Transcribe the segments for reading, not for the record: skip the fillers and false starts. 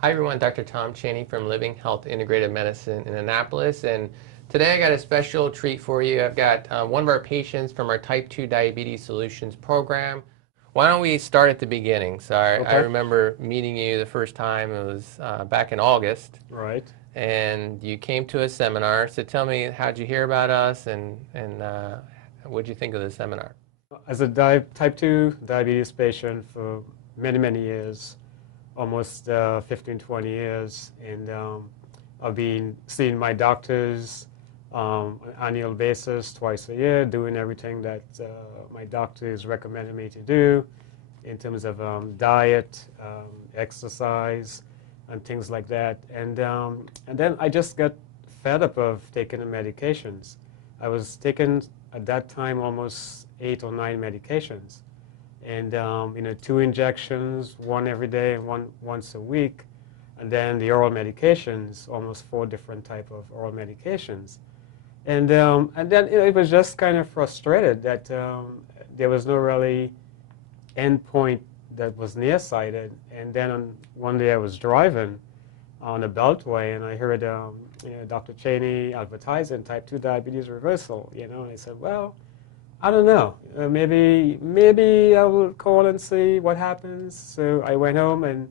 Hi everyone, Dr. Tom Chaney from Living Health Integrative Medicine in Annapolis, and today I got a special treat for you. I've got one of our patients from our Type 2 Diabetes Solutions program. Why don't we start at the beginning? So I Okay. remember meeting you the first time, it was back in August, Right. and you came to a seminar. So tell me, how'd you hear about us, and what'd you think of the seminar? As a type 2 diabetes patient for many, many years, almost 15, 20 years, and I've been seeing my doctors on an annual basis, twice a year, doing everything that my doctors recommended me to do in terms of diet, exercise, and things like that. And then I just got fed up of taking the medications. I was taking at that time almost 8 or 9 medications, and two injections, one every day and one once a week, and then the oral medications, almost 4 different type of oral medications, and then it was just kind of frustrated that there was no really endpoint that was nearsighted. And then one day I was driving on the Beltway, and I heard Dr. Chaney advertising type 2 diabetes reversal, and I said, well, I don't know, maybe I will call and see what happens. So I went home, and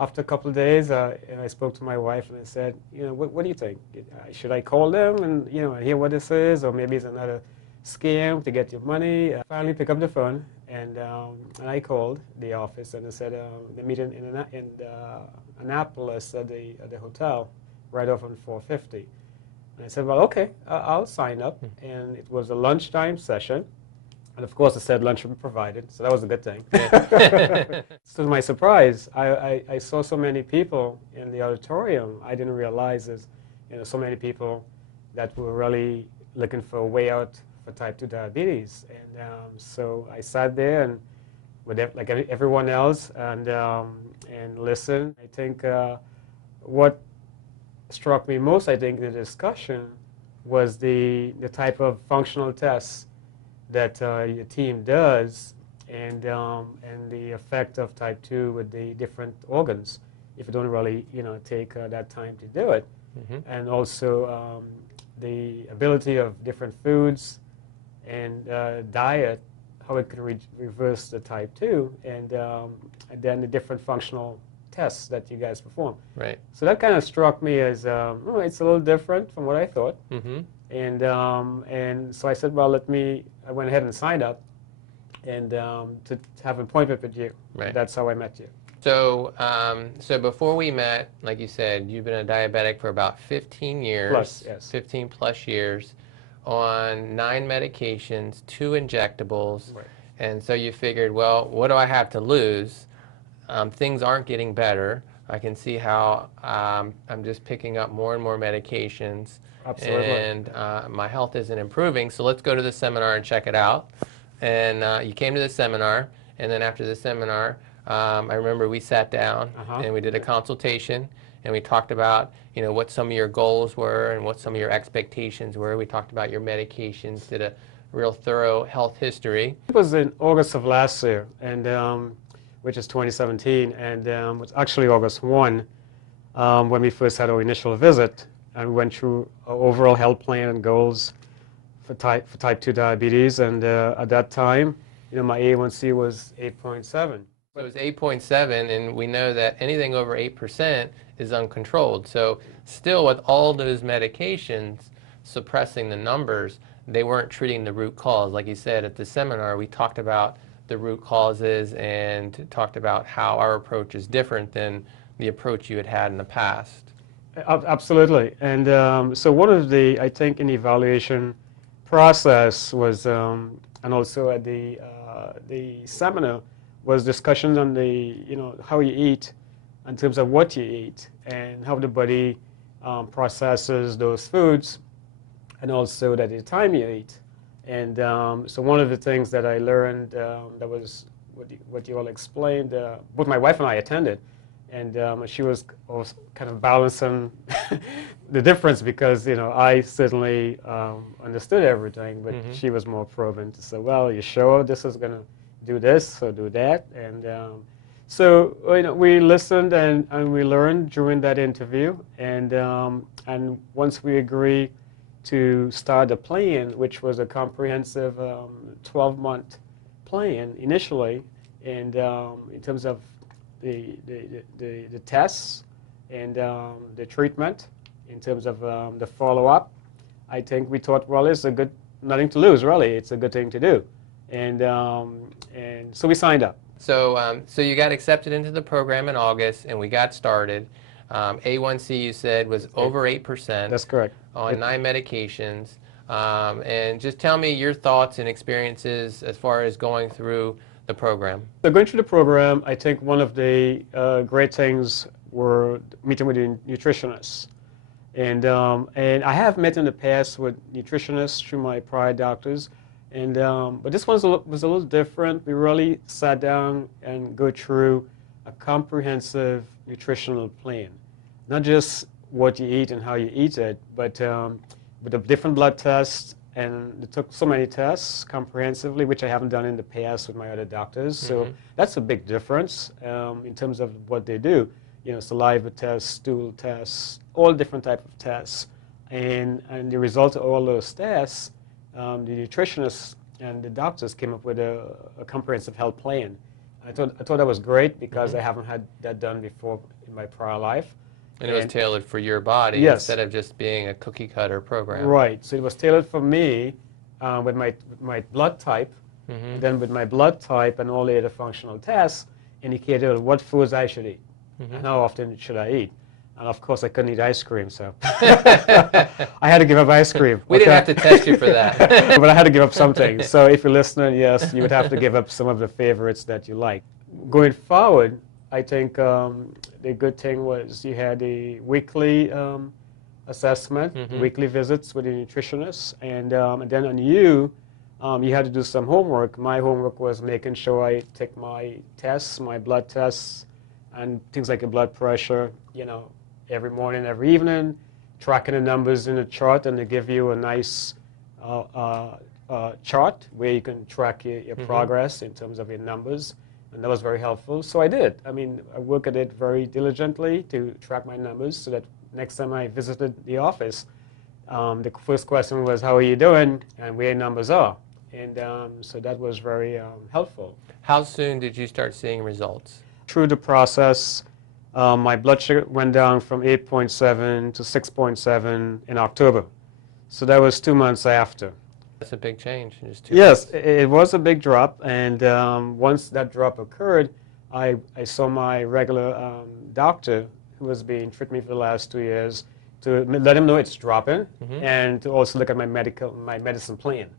after a couple of days, and I spoke to my wife, and I said, what do you think? Should I call them and hear what this is, or maybe it's another scam to get your money? I finally picked up the phone, and I called the office, and they said the meeting in Annapolis at the hotel, right off on 450. And I said, well, okay, I'll sign up. And it was a lunchtime session. And of course, it said lunch would be provided, so that was a good thing. Yeah. So to my surprise, I saw so many people in the auditorium. I didn't realize there's so many people that were really looking for a way out for type 2 diabetes. And so I sat there and with like everyone else and listened. I think what struck me most, I think, in the discussion was the type of functional tests that your team does, and the effect of type 2 with the different organs if you don't really take that time to do it. Mm-hmm. And also the ability of different foods and diet, how it can reverse the type 2, and then the different functional tests that you guys perform. Right. So that kind of struck me as it's a little different from what I thought. Mm-hmm. And so I said, well, I went ahead and signed up and to have an appointment with you. Right. That's how I met you. So, so before we met, like you said, you've been a diabetic for about 15 years. Plus, yes. 15 plus years on 9 medications, 2 injectables. Right. And so you figured, well, what do I have to lose? Things aren't getting better. I can see how I'm just picking up more and more medications. Absolutely. And my health isn't improving, so let's go to the seminar and check it out. And you came to the seminar, and then after the seminar, I remember we sat down and we did a consultation, and we talked about what some of your goals were and what some of your expectations were. We talked about your medications, did a real thorough health history. It was in August of last year, and which is 2017, and it was actually August 1 when we first had our initial visit, and we went through our overall health plan and goals for type 2 diabetes. And at that time, my A1C was 8.7. So it was 8.7, and we know that anything over 8% is uncontrolled. So still, with all those medications suppressing the numbers, they weren't treating the root cause. Like you said at the seminar, we talked about the root causes and talked about how our approach is different than the approach you had had in the past. Absolutely. And so one of I think, in the evaluation process was, and also at the seminar, was discussions on how you eat in terms of what you eat and how the body processes those foods, and also at the time you eat. And so one of the things that I learned that was what you all explained, both my wife and I attended, and she was kind of balancing the difference because I certainly understood everything, but she was more probing to say, well, you sure this is going to do this or do that? And So we listened and we learned during that interview, and once we agreed to start a plan, which was a comprehensive 12-month plan initially, and in terms of the tests and the treatment, in terms of the follow-up, I think we thought, well, it's a good, nothing to lose, really. It's a good thing to do, and so we signed up. So you got accepted into the program in August, and we got started. A1C, you said, was over 8%. That's correct. On 9 medications. And just tell me your thoughts and experiences as far as going through the program. So going through the program, I think one of the great things were meeting with the nutritionists. And I have met in the past with nutritionists through my prior doctors. And, but this one was a little different. We really sat down and go through a comprehensive nutritional plan. Not just what you eat and how you eat it, but with the different blood tests, and they took so many tests comprehensively, which I haven't done in the past with my other doctors. So that's a big difference in terms of what they do. Saliva tests, stool tests, all different types of tests. And the result of all those tests, the nutritionists and the doctors came up with a comprehensive health plan. I thought that was great because I haven't had that done before in my prior life. And it was tailored for your body instead of just being a cookie cutter program. Right. So it was tailored for me with my blood type. And then with my blood type and all the other functional tests indicated what foods I should eat and how often should I eat. And of course, I couldn't eat ice cream, so I had to give up ice cream. We didn't have to test you for that. But I had to give up something. So if you're listening, yes, you would have to give up some of the favorites that you like. Going forward, I think the good thing was you had the weekly assessment, weekly visits with the nutritionist, and then on you had to do some homework. My homework was making sure I take my tests, my blood tests, and things like your blood pressure, every morning, every evening, tracking the numbers in a chart, and they give you a nice chart where you can track your progress in terms of your numbers. And that was very helpful. So I did. I mean, I worked at it very diligently to track my numbers so that next time I visited the office, the first question was, how are you doing and where your numbers are? And so that was very helpful. How soon did you start seeing results? Through the process, my blood sugar went down from 8.7 to 6.7 in October. So that was 2 months after. That's a big change in just 2 months. Yes, it was a big drop, and once that drop occurred, I saw my regular doctor, who has been treating me for the last 2 years, to let him know it's dropping, and to also look at my medicine plan.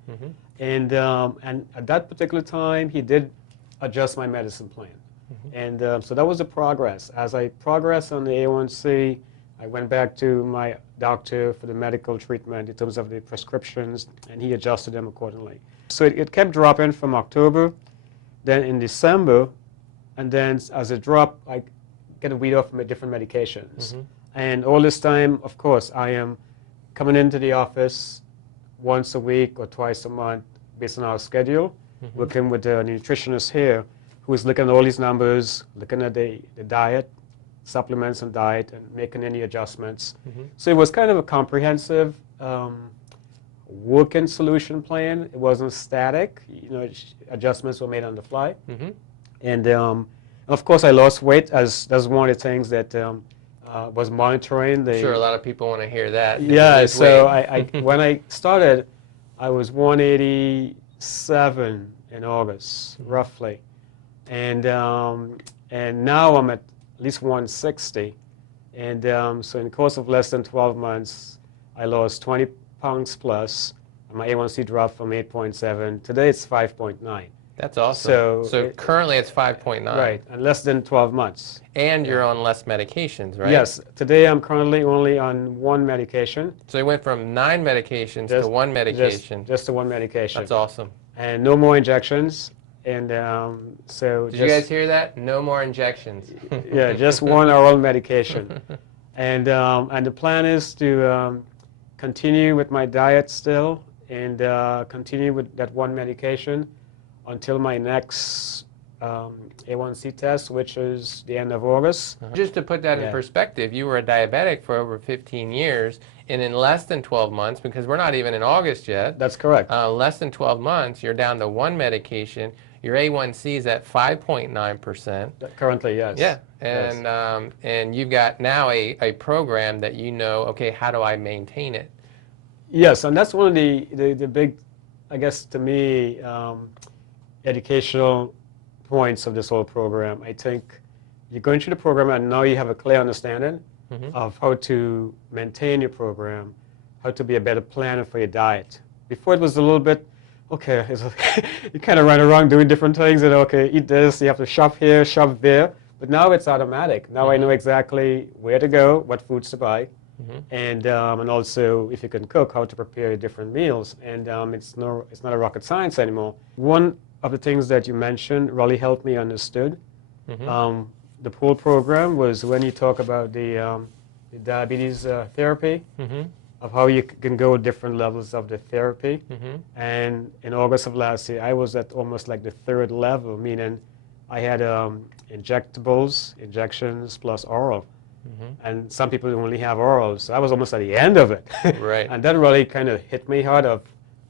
And at that particular time, he did adjust my medicine plan. And so that was the progress. As I progressed on the A1C, I went back to my doctor for the medical treatment in terms of the prescriptions, and he adjusted them accordingly. So it kept dropping from October, then in December, and then as it dropped, I get a weed off from different medications. And all this time, of course, I am coming into the office once a week or twice a month based on our schedule, working with a nutritionist here who is looking at all these numbers, looking at the diet, supplements and diet, and making any adjustments. So it was kind of a comprehensive working solution plan. It wasn't static. Adjustments were made on the fly. And of course, I lost weight as that's one of the things that was monitoring. I'm sure a lot of people want to hear that. Yeah, so I when I started, I was 187 in August, roughly. And now I'm at least 160. And so in the course of less than 12 months, I lost 20 pounds plus. And my A1C dropped from 8.7. Today it's 5.9. That's awesome. So currently it's 5.9. Right, in less than 12 months. And you're on less medications, right? Yes. Today I'm currently only on one medication. So you went from 9 medications to one medication. Just to one medication. That's awesome. And no more injections. And so Did you guys hear that? No more injections. Yeah, just one oral medication. And the plan is to continue with my diet still and continue with that one medication until my next A1C test, which is the end of August. Just to put that in Yeah. perspective, you were a diabetic for over 15 years, and in less than 12 months, because we're not even in August yet, That's correct. less than 12 months, you're down to one medication. Your A1C is at 5.9%. Currently, yes. Yeah, Yes. and you've got now a program that you know, okay, how do I maintain it? Yes, and that's one of the big, I guess, to me, educational points of this whole program. I think you're going through the program and now you have a clear understanding of how to maintain your program, how to be a better planner for your diet. Before it was a little bit, okay, you kind of run around doing different things, and okay, eat this, you have to shop here, shop there. But now it's automatic. Now I know exactly where to go, what foods to buy, and also if you can cook, how to prepare different meals. And it's not a rocket science anymore. One of the things that you mentioned really helped me understood. The pool program was when you talk about the diabetes therapy, of how you can go different levels of the therapy. And in August of last year, I was at almost like the third level, meaning I had injections plus oral. And some people only have orals, so I was almost at the end of it. Right. And that really kind of hit me hard of,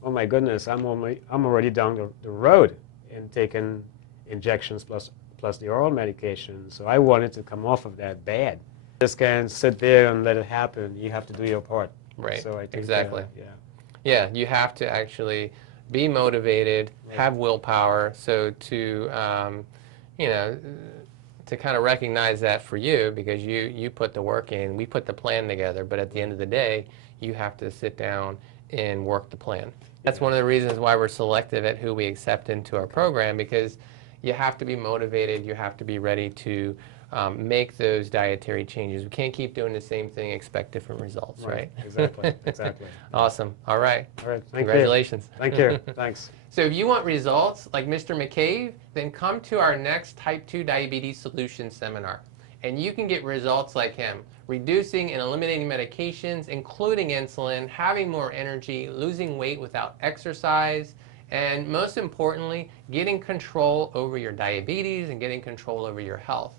oh my goodness, I'm already down the road in taking injections plus the oral medication. So I wanted to come off of that bad. Just can't sit there and let it happen. You have to do your part. Right. So I think, exactly. Yeah. Yeah, you have to actually be motivated, have willpower. So to, you know, to kind of recognize that for you, because you put the work in, we put the plan together, but at the end of the day, you have to sit down and work the plan. That's one of the reasons why we're selective at who we accept into our program, because you have to be motivated, you have to be ready to make those dietary changes. We can't keep doing the same thing, expect different results, right? Exactly, exactly. Awesome. All right. All right, Congratulations. Thank you. Thanks. So if you want results like Mr. McCabe, then come to our next Type 2 Diabetes Solutions Seminar. And you can get results like him, reducing and eliminating medications, including insulin, having more energy, losing weight without exercise, and most importantly, getting control over your diabetes and getting control over your health.